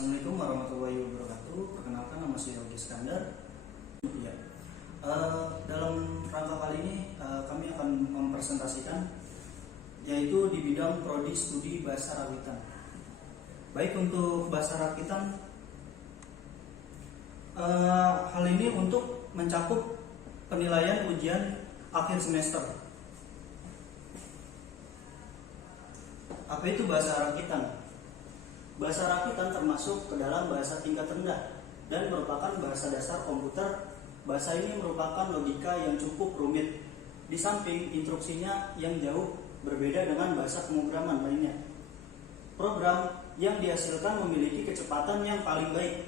Assalamualaikum warahmatullahi wabarakatuh. Perkenalkan, nama saya Yogi Iskandar. Ya. Dalam rangka kali ini kami akan mempresentasikan yaitu di bidang prodi studi bahasa rakitan. Baik, untuk bahasa rakitan hal ini untuk mencakup penilaian ujian akhir semester. Apa itu bahasa rakitan? Bahasa rakitan termasuk ke dalam bahasa tingkat rendah dan merupakan bahasa dasar komputer. Bahasa ini merupakan logika yang cukup rumit, di samping instruksinya yang jauh berbeda dengan bahasa pemrograman lainnya. Program yang dihasilkan memiliki kecepatan yang paling baik.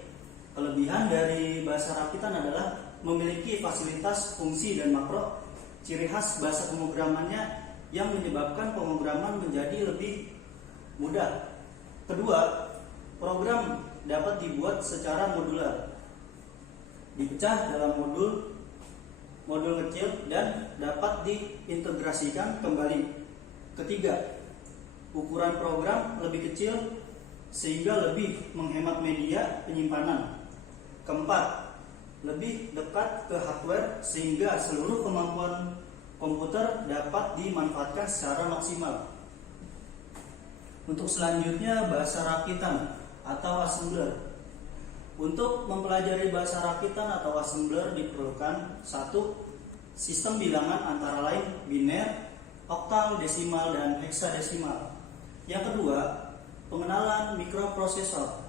Kelebihan dari bahasa rakitan adalah memiliki fasilitas fungsi dan makro. Ciri khas bahasa pemrogramannya yang menyebabkan pemrograman menjadi lebih mudah. Kedua, program dapat dibuat secara modular, dipecah dalam modul kecil dan dapat diintegrasikan kembali. Ketiga, ukuran program lebih kecil sehingga lebih menghemat media penyimpanan. Keempat, lebih dekat ke hardware sehingga seluruh kemampuan komputer dapat dimanfaatkan secara maksimal. Untuk selanjutnya, bahasa rakitan atau assembler. Untuk mempelajari bahasa rakitan atau assembler diperlukan 1. Sistem bilangan antara lain biner, oktal, desimal, dan heksadesimal. Yang kedua, pengenalan mikroprosesor.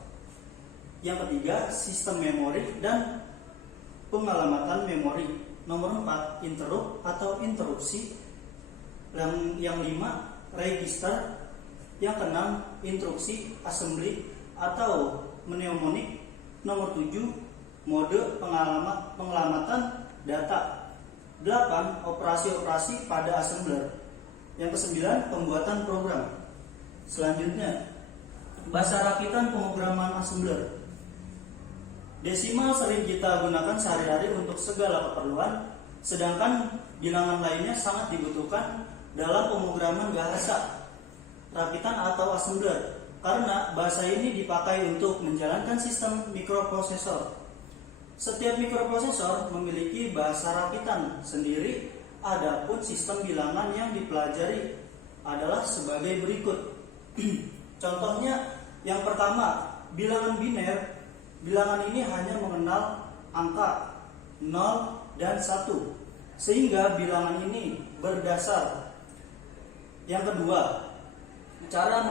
Yang ketiga, sistem memori dan pengalamatan memori. Nomor 4, interrupt atau interupsi. Yang 5, register. Yang keenam, instruksi assembly atau mnemonik. Nomor 7, mode pengelamatan data. 8, operasi-operasi pada assembler. Yang ke-9, pembuatan program. Selanjutnya, bahasa rakitan pemrograman assembler. Desimal sering kita gunakan sehari-hari untuk segala keperluan, sedangkan bilangan lainnya sangat dibutuhkan dalam pemrograman bahasa rakitan atau assembler, karena bahasa ini dipakai untuk menjalankan sistem mikroprosesor. Setiap mikroprosesor memiliki bahasa rakitan sendiri, adapun sistem bilangan yang dipelajari adalah sebagai berikut. Contohnya, yang pertama, bilangan biner. Bilangan ini hanya mengenal angka 0 dan 1, sehingga bilangan ini berdasar. Yang kedua, cara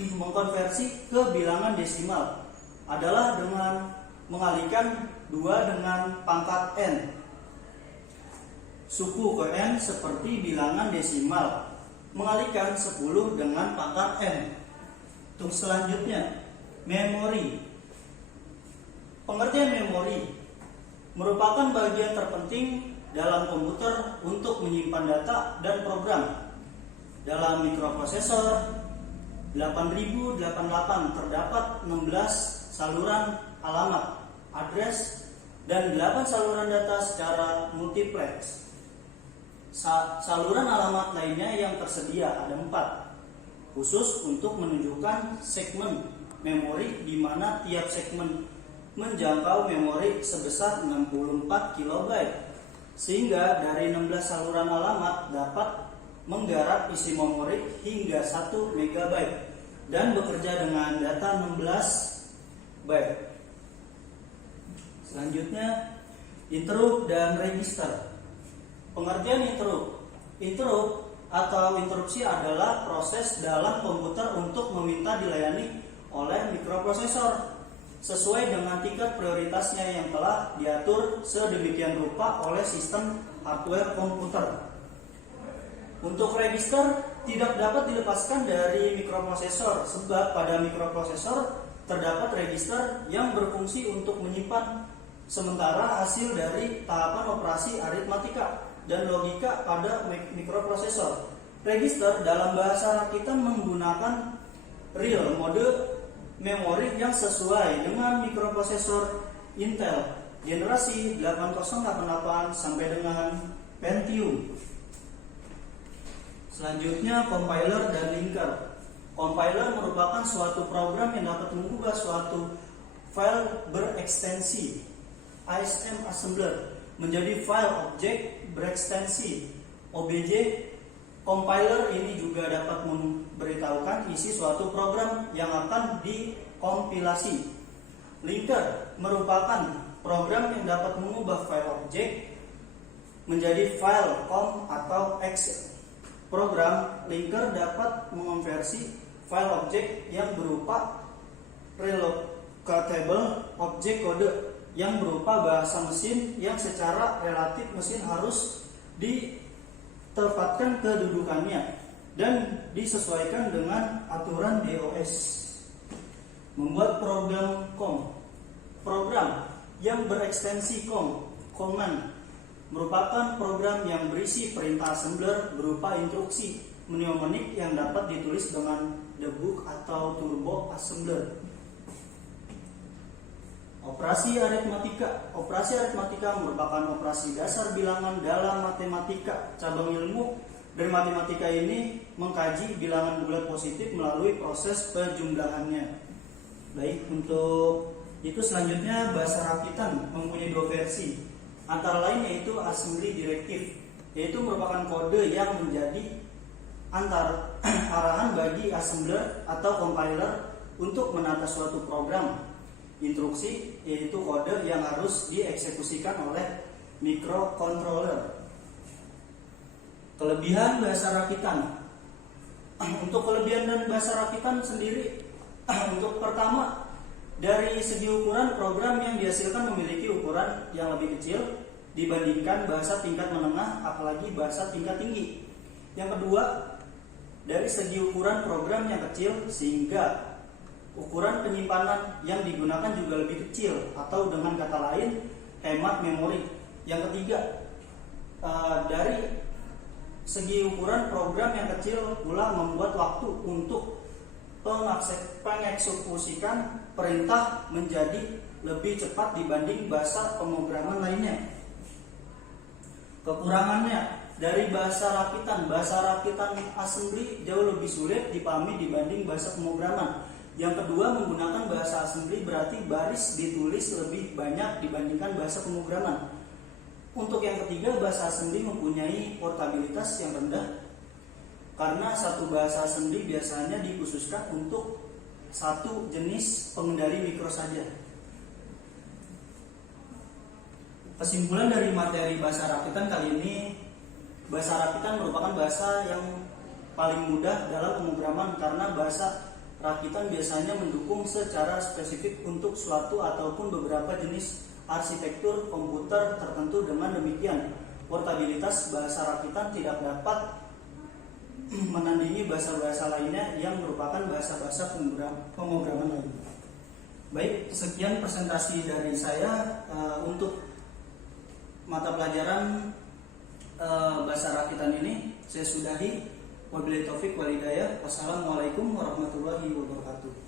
mengkonversi ke bilangan desimal adalah dengan mengalihkan 2 dengan pangkat n suku ke n seperti bilangan desimal, mengalihkan 10 dengan pangkat n. Untuk selanjutnya, memori. Pengertian memori merupakan bagian terpenting dalam komputer untuk menyimpan data dan program. Dalam mikroprosesor 8088 terdapat 16 saluran alamat, address, dan 8 saluran data secara multiplex. Saluran alamat lainnya yang tersedia ada 4, khusus untuk menunjukkan segmen memori di mana tiap segmen menjangkau memori sebesar 64 KB, sehingga dari 16 saluran alamat dapat menggarap isi memori hingga 1 MB dan bekerja dengan data 16 byte. Selanjutnya, interrupt dan register. Pengertian interrupt atau interupsi adalah proses dalam komputer untuk meminta dilayani oleh mikroprosesor sesuai dengan tingkat prioritasnya yang telah diatur sedemikian rupa oleh sistem hardware komputer. Untuk register tidak dapat dilepaskan dari mikroprosesor, sebab pada mikroprosesor terdapat register yang berfungsi untuk menyimpan sementara hasil dari tahapan operasi aritmatika dan logika pada mikroprosesor. Register dalam bahasa rakitan menggunakan real mode memori yang sesuai dengan mikroprosesor Intel generasi 8088 sampai dengan Pentium. Selanjutnya, compiler dan linker. Compiler merupakan suatu program yang dapat mengubah suatu file berekstensi ASM assembler menjadi file objek berekstensi OBJ. Compiler ini juga dapat memberitahukan isi suatu program yang akan dikompilasi. Linker merupakan program yang dapat mengubah file objek menjadi file COM atau Excel. Program linker dapat mengonversi file objek yang berupa relocatable object code yang berupa bahasa mesin yang secara relatif mesin harus ditempatkan kedudukannya dan disesuaikan dengan aturan DOS. Membuat program COM. Program yang berekstensi COM, command, merupakan program yang berisi perintah assembler berupa instruksi mnemonik yang dapat ditulis dengan debug atau turbo assembler. Operasi aritmatika. Operasi aritmatika merupakan operasi dasar bilangan dalam matematika. Cabang ilmu dari matematika ini mengkaji bilangan bulat positif melalui proses penjumlahannya. Baik, untuk itu selanjutnya bahasa rakitan mempunyai dua versi. Antara lain yaitu assembly directive, yaitu merupakan kode yang menjadi arahan bagi assembler atau compiler untuk menata suatu program. Instruksi yaitu kode yang harus dieksekusikan oleh microcontroller. Kelebihan bahasa rakitan. Untuk kelebihan dan bahasa rakitan sendiri, untuk pertama, dari segi ukuran, program yang dihasilkan memiliki ukuran yang lebih kecil dibandingkan bahasa tingkat menengah, apalagi bahasa tingkat tinggi. Yang kedua, dari segi ukuran program yang kecil sehingga ukuran penyimpanan yang digunakan juga lebih kecil, atau dengan kata lain hemat memori. Yang ketiga, dari segi ukuran program yang kecil pula membuat waktu untuk pengeksekusikan perintah menjadi lebih cepat dibanding bahasa pemrograman lainnya. Kekurangannya, dari bahasa rakitan assembly jauh lebih sulit dipahami dibanding bahasa pemrograman. Yang kedua, menggunakan bahasa assembly berarti baris ditulis lebih banyak dibandingkan bahasa pemrograman. Untuk yang ketiga, bahasa assembly mempunyai portabilitas yang rendah karena satu bahasa assembly biasanya dikhususkan untuk satu jenis pengendali mikro saja. Kesimpulan dari materi bahasa rakitan kali ini, bahasa rakitan merupakan bahasa yang paling mudah dalam pemrograman karena bahasa rakitan biasanya mendukung secara spesifik untuk suatu ataupun beberapa jenis arsitektur komputer tertentu. Dengan demikian, portabilitas bahasa rakitan tidak dapat menandingi bahasa-bahasa lainnya yang merupakan bahasa-bahasa pemrograman lainnya. Baik, sekian presentasi dari saya untuk mata pelajaran bahasa rakitan ini. Saya sudahi. Wabillahi taufik wal hidayah. Wassalamualaikum warahmatullahi wabarakatuh.